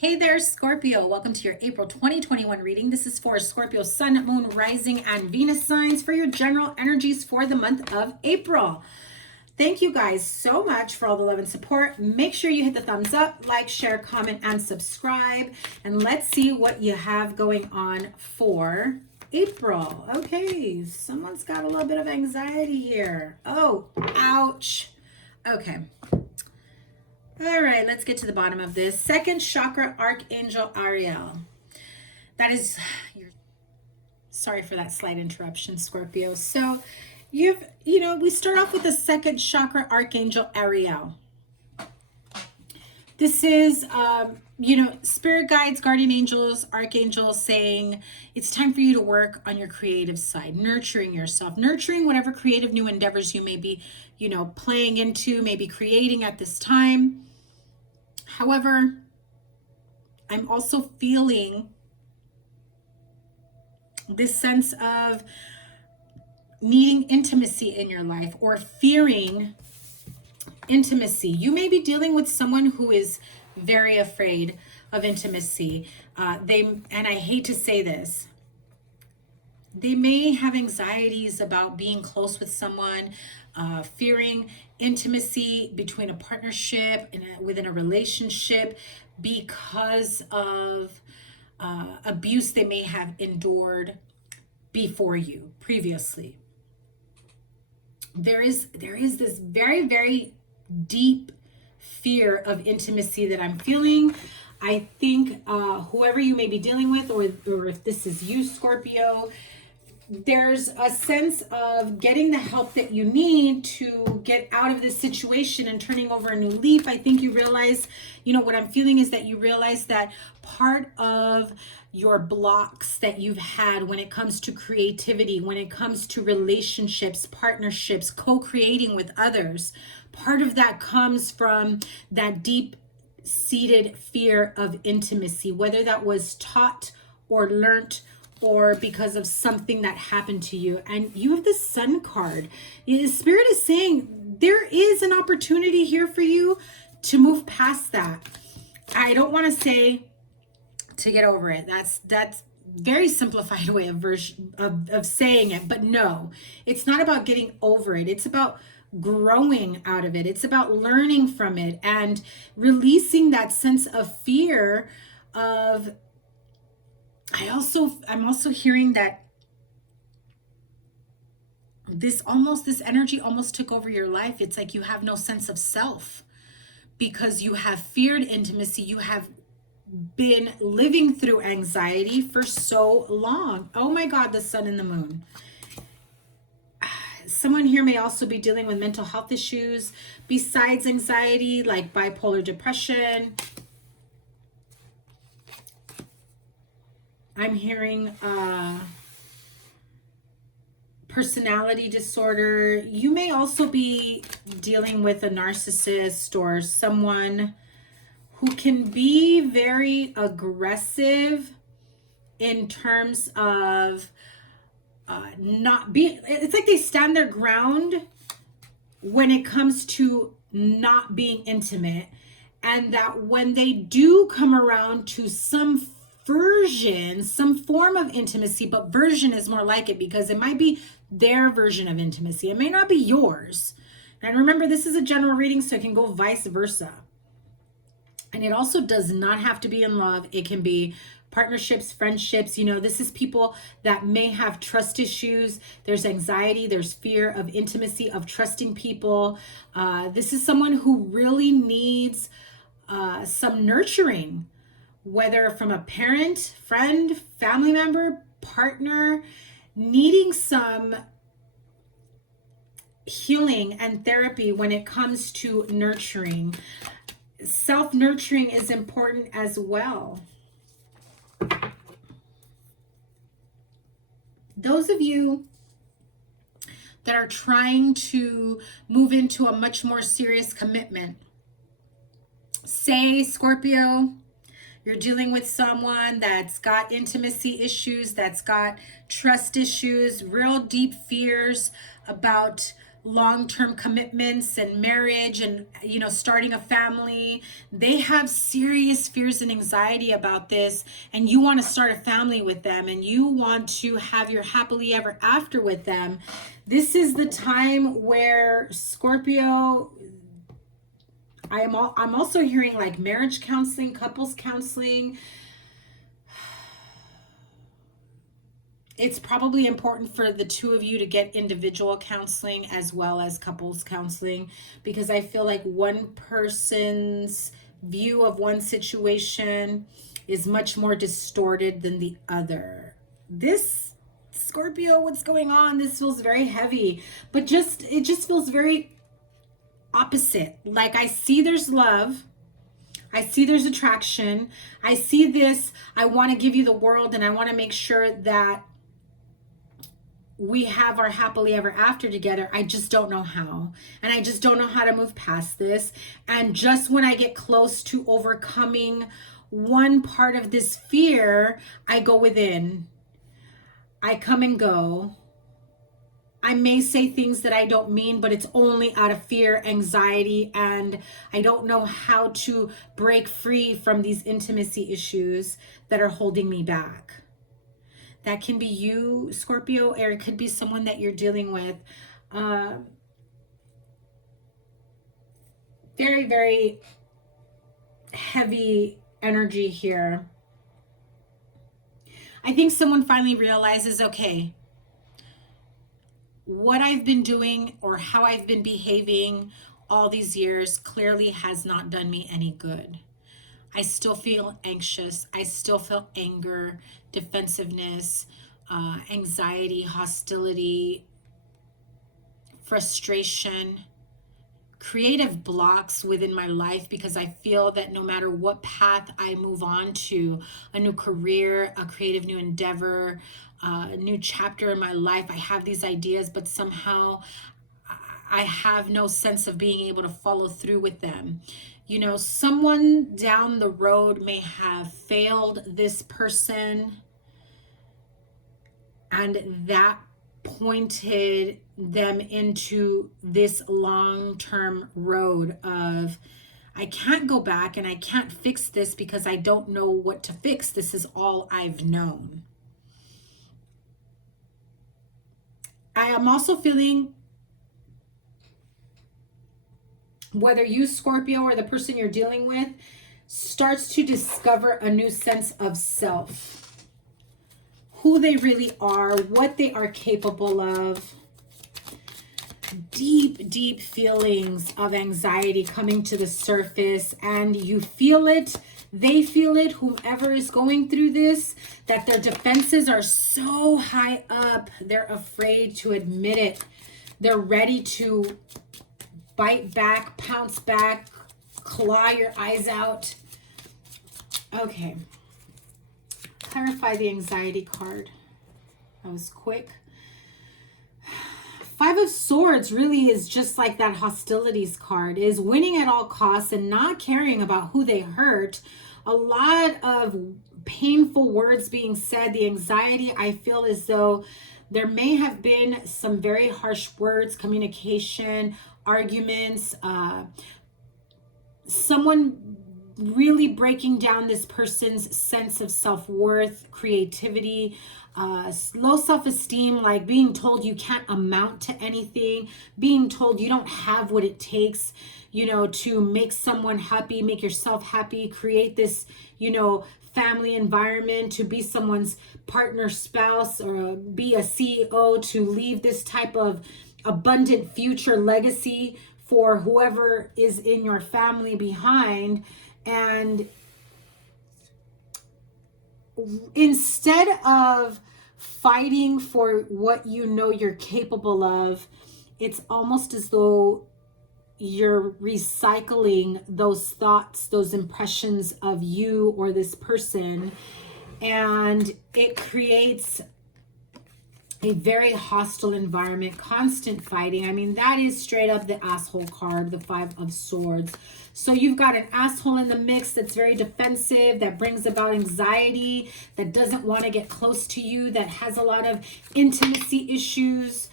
Hey there, Scorpio. Welcome to your April 2021 reading. This is for Scorpio Sun, Moon, Rising, and Venus signs for your general energies for the month of April. Thank you guys so much for all the love and support. Make sure you hit the thumbs up, like, share, comment, and subscribe. And let's see what you have going on for April. Okay, someone's got a little bit of anxiety here. Oh, ouch. Okay. All right, let's get to the bottom of this. Second chakra, Archangel Ariel. That is, sorry for that slight interruption, Scorpio. So we start off with the second chakra, Archangel Ariel. This is, spirit guides, guardian angels, archangels saying it's time for you to work on your creative side, nurturing yourself, nurturing whatever creative new endeavors you may be, playing into, maybe creating at this time. However, I'm also feeling this sense of needing intimacy in your life or fearing intimacy. You may be dealing with someone who is very afraid of intimacy. And I hate to say this, they may have anxieties about being close with someone, fearing intimacy between a partnership and within a relationship because of abuse they may have endured before you previously. There is this very, very deep fear of intimacy that I'm feeling. I think whoever you may be dealing with, or if this is you, Scorpio, there's a sense of getting the help that you need to get out of this situation and turning over a new leaf. I think you realize, what I'm feeling is that you realize that part of your blocks that you've had when it comes to creativity, when it comes to relationships, partnerships, co-creating with others, part of that comes from that deep-seated fear of intimacy, whether that was taught or learnt or because of something that happened to you. And you have the Sun card. Spirit is saying there is an opportunity here for you to move past that. I don't want to say to get over it. That's very simplified way of saying it. But no, it's not about getting over it. It's about growing out of it. It's about learning from it and releasing that sense of fear of, I'm also hearing that this energy almost took over your life. It's like you have no sense of self because you have feared intimacy. You have been living through anxiety for so long. Oh my God, the sun and the moon. Someone here may also be dealing with mental health issues besides anxiety, like bipolar depression. I'm hearing personality disorder. You may also be dealing with a narcissist or someone who can be very aggressive in terms of it's like they stand their ground when it comes to not being intimate. And that when they do come around to some version, some form of intimacy, but version is more like it because it might be their version of intimacy. It may not be yours. And remember, this is a general reading, so it can go vice versa. And it also does not have to be in love. It can be partnerships, friendships. This is people that may have trust issues. There's anxiety, there's fear of intimacy, of trusting people. This is someone who really needs some nurturing, whether from a parent, friend, family member, partner, needing some healing and therapy when it comes to nurturing. Self-nurturing is important as well. Those of you that are trying to move into a much more serious commitment, say, Scorpio, you're dealing with someone that's got intimacy issues, that's got trust issues, real deep fears about long-term commitments and marriage and, you know, starting a family. They have serious fears and anxiety about this, and you want to start a family with them and you want to have your happily ever after with them. This is the time where Scorpio, I'm also hearing like marriage counseling, couples counseling. It's probably important for the two of you to get individual counseling as well as couples counseling, because I feel like one person's view of one situation is much more distorted than the other. This Scorpio, what's going on? This feels very heavy, but it just feels very opposite. Like, I see there's love. I see there's attraction. I see this. I want to give you the world, and I want to make sure that we have our happily ever after together. I just don't know how. And I just don't know how to move past this. And just when I get close to overcoming one part of this fear, I go within. I come and go. I may say things that I don't mean, but it's only out of fear, anxiety, and I don't know how to break free from these intimacy issues that are holding me back. That can be you, Scorpio, or it could be someone that you're dealing with. Very, very heavy energy here. I think someone finally realizes, okay, what I've been doing or how I've been behaving all these years clearly has not done me any good. I still feel anxious. I still feel anger, defensiveness, anxiety, hostility, frustration, creative blocks within my life, because I feel that no matter what path I move on to, a new career, a creative new endeavor, a new chapter in my life, I have these ideas, but somehow I have no sense of being able to follow through with them. You know, someone down the road may have failed this person, and that pointed them into this long-term road of, I can't go back and I can't fix this because I don't know what to fix. This is all I've known. I am also feeling, whether you, Scorpio, or the person you're dealing with, starts to discover a new sense of self. Who they really are, what they are capable of. Deep, deep feelings of anxiety coming to the surface, and you feel it. They feel it, whomever is going through this, that their defenses are so high up, they're afraid to admit it. They're ready to bite back, pounce back, claw your eyes out. Okay. Clarify the anxiety card. That was quick. Five of Swords really is just like that hostilities card, is winning at all costs and not caring about who they hurt. A lot of painful words being said. The anxiety, I feel as though there may have been some very harsh words, communication, arguments, someone really breaking down this person's sense of self-worth, creativity, low self-esteem, like being told you can't amount to anything, being told you don't have what it takes, you know, to make someone happy, make yourself happy, create this, you know, family environment, to be someone's partner, spouse, or be a CEO, to leave this type of abundant future legacy for whoever is in your family behind. And instead of fighting for what you know you're capable of, it's almost as though you're recycling those thoughts, those impressions of you or this person, and it creates a very hostile environment, constant fighting. I mean, that is straight up the asshole card, the Five of Swords. So you've got an asshole in the mix that's very defensive, that brings about anxiety, that doesn't want to get close to you, that has a lot of intimacy issues.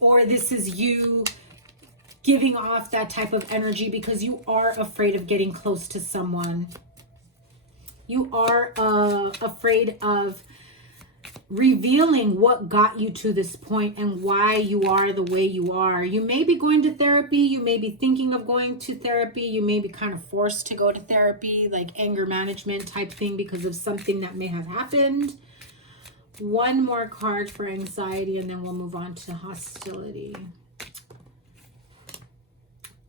or this is you giving off that type of energy because you are afraid of getting close to someone. You are afraid of revealing what got you to this point and why you are the way you are. You may be going to therapy. You may be thinking of going to therapy. You may be kind of forced to go to therapy, like anger management type thing, because of something that may have happened. One more card for anxiety, and then we'll move on to hostility.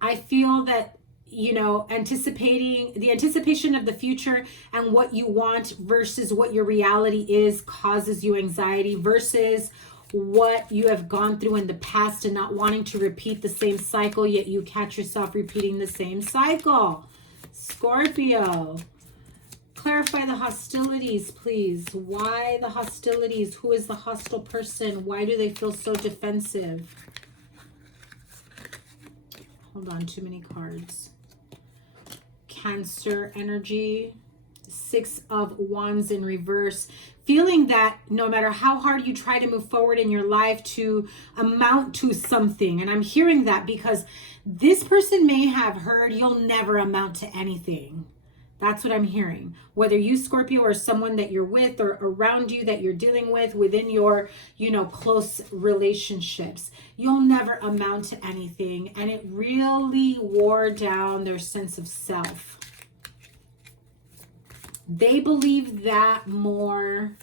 I feel that, you know, anticipation of the future and what you want versus what your reality is causes you anxiety, versus what you have gone through in the past and not wanting to repeat the same cycle, yet you catch yourself repeating the same cycle. Scorpio, clarify the hostilities, please. Why the hostilities? Who is the hostile person? Why do they feel so defensive? Hold on, too many cards. Cancer energy, 6 of Wands in reverse, feeling that no matter how hard you try to move forward in your life to amount to something, and I'm hearing that because this person may have heard you'll never amount to anything. That's what I'm hearing. Whether you, Scorpio, or someone that you're with or around you that you're dealing with within your, you know, close relationships, you'll never amount to anything. And it really wore down their sense of self. They believe that more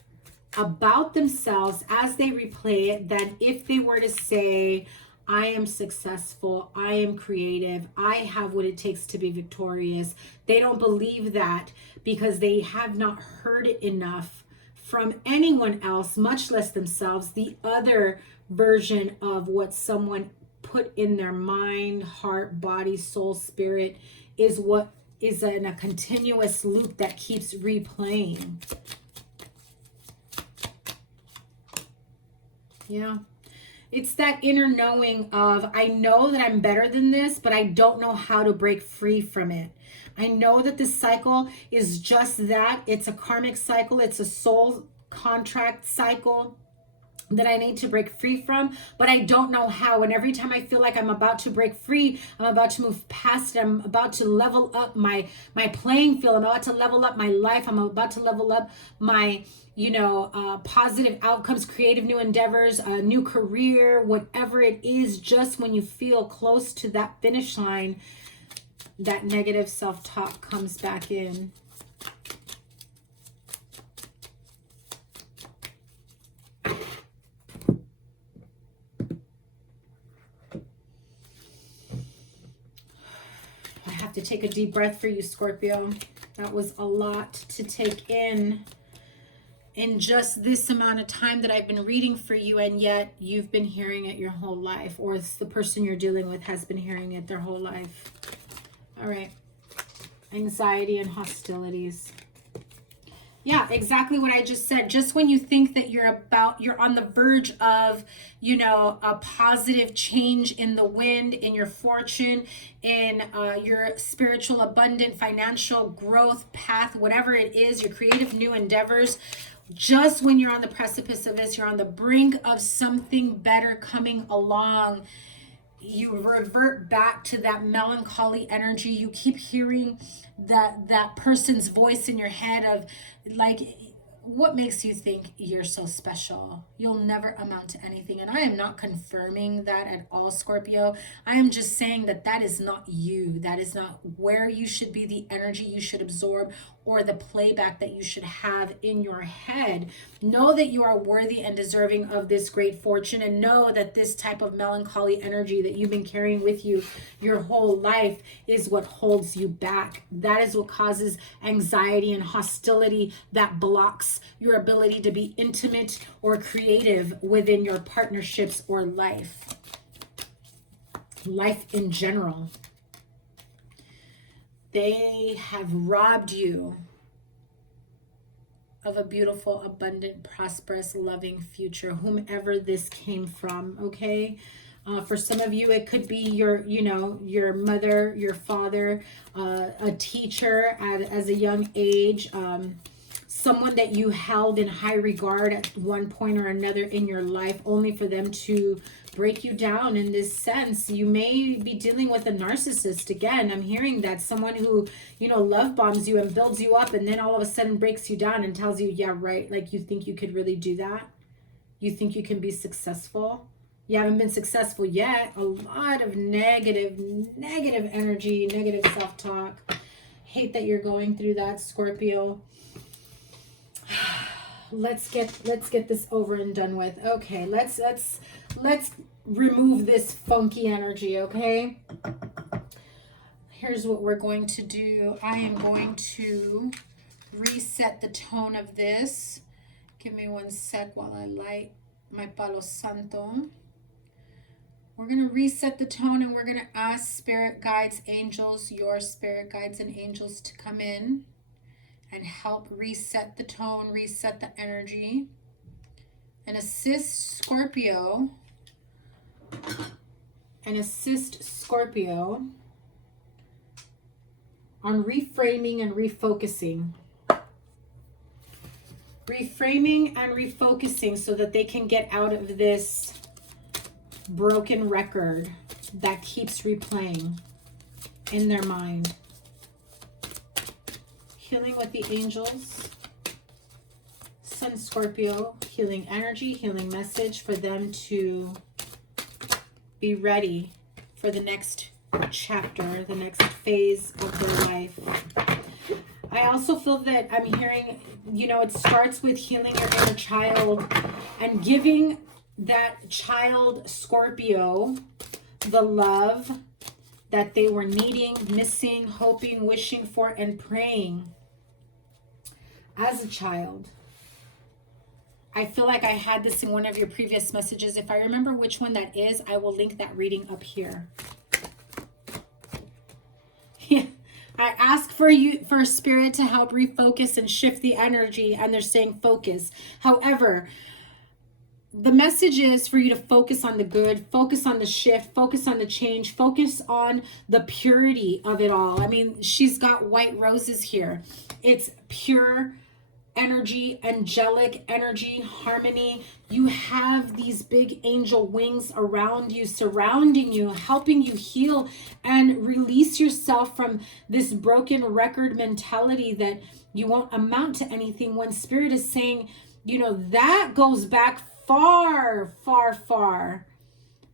about themselves as they replay it than if they were to say, I am successful, I am creative, I have what it takes to be victorious. They don't believe that because they have not heard it enough from anyone else, much less themselves. The other version of what someone put in their mind, heart, body, soul, spirit is what is in a continuous loop that keeps replaying. Yeah. It's that inner knowing of, I know that I'm better than this, but I don't know how to break free from it. I know that this cycle is just that. It's a karmic cycle. It's a soul contract cycle that I need to break free from, but I don't know how. And every time I feel like I'm about to break free, I'm about to move past it, I'm about to level up my playing field, I'm about to level up my life, I'm about to level up my, you know, positive outcomes, creative new endeavors, a new career, whatever it is. Just when you feel close to that finish line, that negative self-talk comes back in. To take a deep breath for you, Scorpio. That was a lot to take in just this amount of time that I've been reading for you, and yet you've been hearing it your whole life, or it's the person you're dealing with has been hearing it their whole life. All right. Anxiety and hostilities. Yeah, exactly what I just said. Just when you think that you're on the verge of, you know, a positive change in the wind, in your fortune, in your spiritual, abundant, financial growth path, whatever it is, your creative new endeavors, just when you're on the precipice of this, you're on the brink of something better coming along, you revert back to that melancholy energy. You keep hearing that person's voice in your head of, like, what makes you think you're so special? You'll never amount to anything. And I am not confirming that at all, Scorpio. I am just saying that that is not you. That is not where you should be, the energy you should absorb, or the playback that you should have in your head. Know that you are worthy and deserving of this great fortune, and know that this type of melancholy energy that you've been carrying with you your whole life is what holds you back. That is what causes anxiety and hostility, that blocks your ability to be intimate or creative within your partnerships or life in general. They have robbed you of a beautiful, abundant, prosperous, loving future, whomever this came from, okay? For some of you, it could be your mother, your father, a teacher as a young age, someone that you held in high regard at one point or another in your life, only for them to break you down in this sense. You may be dealing with a narcissist. Again, I'm hearing that someone who, you know, love bombs you and builds you up, and then all of a sudden breaks you down and tells you, yeah, right, like, you think you could really do that? You think you can be successful? You haven't been successful yet. A lot of negative energy, negative self-talk. Hate that you're going through that, Scorpio. Let's get this over and done with. Okay, let's remove this funky energy, okay? Here's what we're going to do. I am going to reset the tone of this. Give me one sec while I light my Palo Santo. We're going to reset the tone, and we're going to ask spirit guides, angels, your spirit guides and angels, to come in and help reset the tone, reset the energy, and assist Scorpio on reframing and refocusing. Reframing and refocusing so that they can get out of this broken record that keeps replaying in their mind. Healing with the angels. Sun Scorpio, healing energy, healing message for them to be ready for the next chapter, the next phase of their life. I also feel that I'm hearing, you know, it starts with healing your inner child and giving that child, Scorpio, the love that they were needing, missing, hoping, wishing for, and praying as a child. I feel like I had this in one of your previous messages. If I remember which one that is, I will link that reading up here. Yeah. I ask for spirit to help refocus and shift the energy, and they're saying focus. However, the message is for you to focus on the good, focus on the shift, focus on the change, focus on the purity of it all. I mean, she's got white roses here. It's pure energy, angelic energy, harmony. You have these big angel wings around you, surrounding you, helping you heal and release yourself from this broken record mentality that you won't amount to anything, when spirit is saying, you know, that goes back far, far, far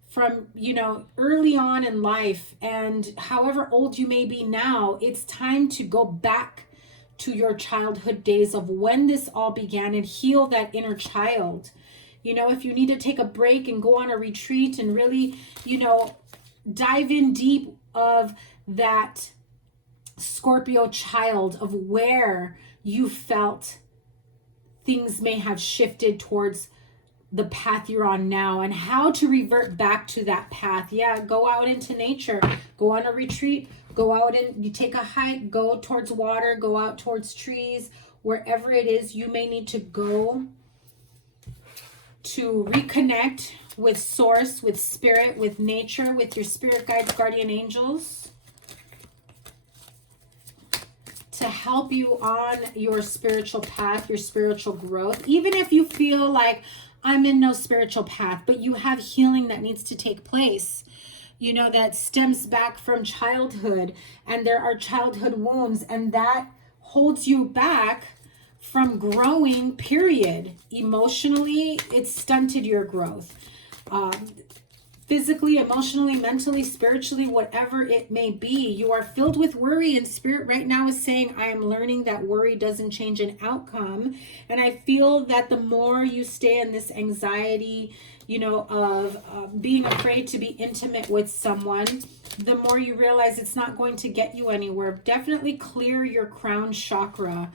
from, you know, early on in life. And however old you may be now, it's time to go back to your childhood days of when this all began and heal that inner child. You know, if you need to take a break and go on a retreat and really, you know, dive in deep of that Scorpio child, of where you felt things may have shifted towards the path you're on now, and how to revert back to that path. Yeah, go out into nature, go on a retreat, go out and you take a hike, go towards water, go out towards trees, wherever it is you may need to go to reconnect with source, with spirit, with nature, with your spirit guides, guardian angels, to help you on your spiritual path, your spiritual growth. Even if you feel like, I'm in no spiritual path, but you have healing that needs to take place, you know, that stems back from childhood, and there are childhood wounds, and that holds you back from growing, period. Emotionally, it's stunted your growth. Physically, emotionally, mentally, spiritually, whatever it may be, you are filled with worry, and spirit right now is saying, I am learning that worry doesn't change an outcome. And I feel that the more you stay in this anxiety, you know, of being afraid to be intimate with someone, the more you realize it's not going to get you anywhere. Definitely clear your crown chakra.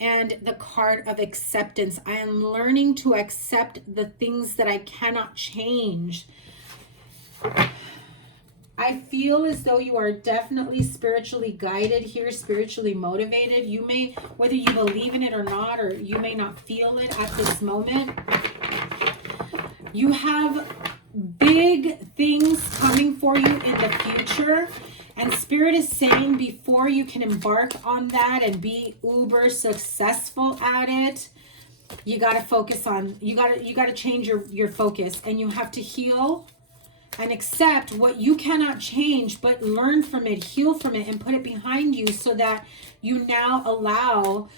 And the card of acceptance. I am learning to accept the things that I cannot change. I feel as though you are definitely spiritually guided here, spiritually motivated. You may, whether you believe in it or not, or you may not feel it at this moment. You have big things coming for you in the future. And Spirit is saying before you can embark on that and be uber successful at it, you got to focus on, you got to change your focus, and you have to heal and accept what you cannot change, but learn from it, heal from it, and put it behind you so that you now allow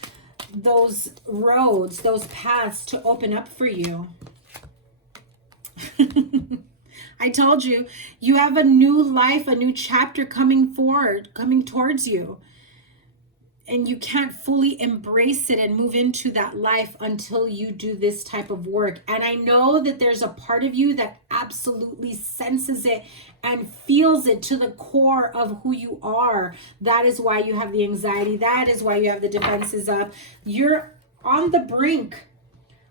those roads, those paths to open up for you. I told you, you have a new life, a new chapter coming forward, coming towards you. And you can't fully embrace it and move into that life until you do this type of work. And I know that there's a part of you that absolutely senses it and feels it to the core of who you are. That is why you have the anxiety. That is why you have the defenses up. You're on the brink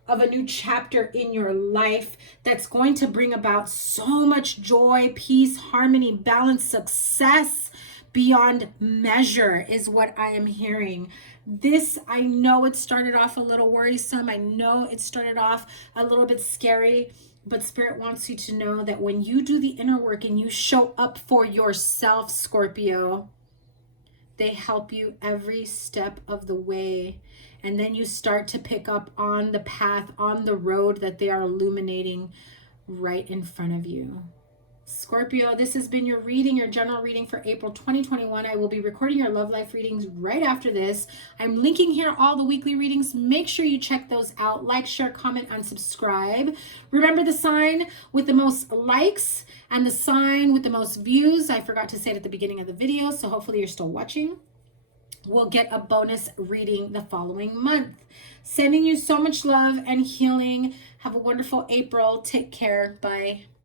of a new chapter in your life that's going to bring about so much joy, peace, harmony, balance, success beyond measure is what I am hearing. This, I know it started off a little worrisome. I know it started off a little bit scary, but Spirit wants you to know that when you do the inner work and you show up for yourself, Scorpio, they help you every step of the way. And then you start to pick up on the path, on the road that they are illuminating right in front of you. Scorpio, this has been your reading, your general reading for April 2021. I will be recording your love life readings right after this. I'm linking here all the weekly readings. Make sure you check those out. Like, share, comment, and subscribe. Remember the sign with the most likes and the sign with the most views. I forgot to say it at the beginning of the video, so hopefully you're still watching. We'll get a bonus reading the following month. Sending you so much love and healing. Have a wonderful April. Take care. Bye.